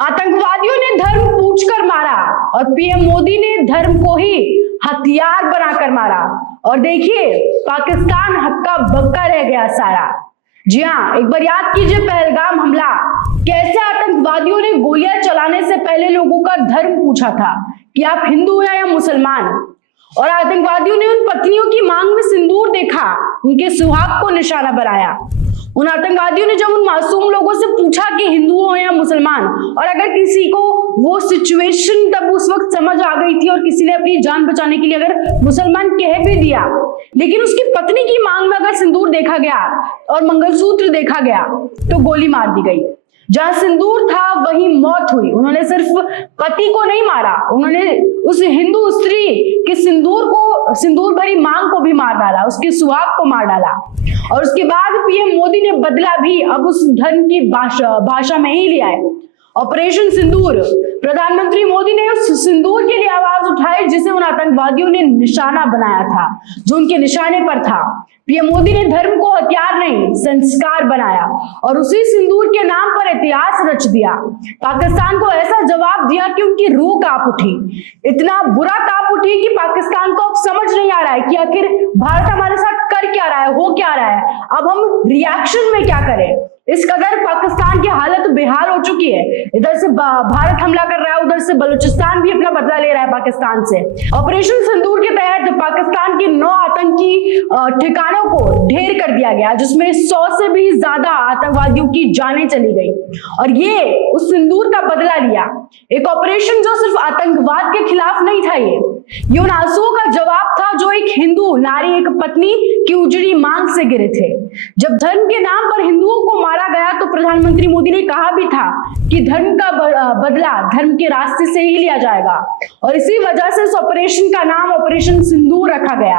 आतंकवादियों ने धर्म पूछकर मारा और पीएम मोदी ने धर्म को ही हथियार बनाकर मारा। और देखिए, पाकिस्तान हक्का बक्का रह गया सारा। जी हाँ, एक बार याद कीजिए पहलगाम हमला, कैसे आतंकवादियों ने गोलियां चलाने से पहले लोगों का धर्म पूछा था कि आप हिंदू हैं या मुसलमान। और आतंकवादियों ने उन पत्नियों की मांग में सिंदूर देखा, उनके सुहाग को निशाना बनाया। उन आतंकवादियों ने जब उन मासूम लोगों से पूछा कि हिंदू हो या मुसलमान, और अगर किसी को वो सिचुएशन तब उस वक्त समझ आ गई थी और किसी ने अपनी जान बचाने के लिए अगर मुसलमान कह भी दिया, लेकिन उसकी पत्नी की मांग में अगर सिंदूर देखा गया और मंगलसूत्र देखा गया तो गोली मार दी गई। जहां सिंदूर था वहीं मौत हुई। उन्होंने सिर्फ पति को नहीं मारा, उन्होंने उस हिंदू स्त्री के सिंदूर भरी मांग को भी मार डाला, उसके सुहाग को मार डाला। और उसके बाद पीएम मोदी ने बदला भी अब उस धर्म की भाषा में ही लिया है, ऑपरेशन सिंदूर। प्रधानमंत्री मोदी ने उस सिंदूर के लिए आवाज उठाई जिसे उन आतंकवादियों ने निशाना बनाया था, जो उनके निशाने पर था। पीएम मोदी ने धर्म को हथियार नहीं संस्कार बनाया और उसी सिंदूर के नाम पर इतिहास रच दिया। पाकिस्तान को ऐसा जवाब दिया कि उनकी रूह कांप उठी, इतना बुरा कांप उठी कि पाकिस्तान को अब समझ नहीं आ रहा है कि आखिर भारत हमारे साथ कर क्या रहा है, हो क्या रहा है, अब हम रिएक्शन में क्या करें। इस कदर पाकिस्तान की हालत बेहाल हो चुकी है। इधर से भारत हमला कर रहा है, उधर से बलूचिस्तान भी अपना बदला ले रहा है पाकिस्तान से। ऑपरेशन सिंदूर के तहत पाकिस्तान के 9 आतंकी ठिकानों को ढेर कर दिया गया, जिसमें 100 से भी ज्यादा आतंकवादियों की जानें चली गई। और ये उस सिंदूर का बदला लिया, एक ऑपरेशन जो सिर्फ आतंकवाद के खिलाफ नहीं था, ये उन आंसुओं का जवाब था जो एक हिंदू नारी, एक पत्नी की उजड़ी मांग से गिरे थे। जब धर्म के नाम पर हिंदुओं को मारा गया तो प्रधानमंत्री मोदी ने कहा भी था कि धर्म का बदला धर्म के रास्ते से ही लिया जाएगा। और इसी वजह से इस ऑपरेशन का नाम ऑपरेशन सिंदूर रखा गया।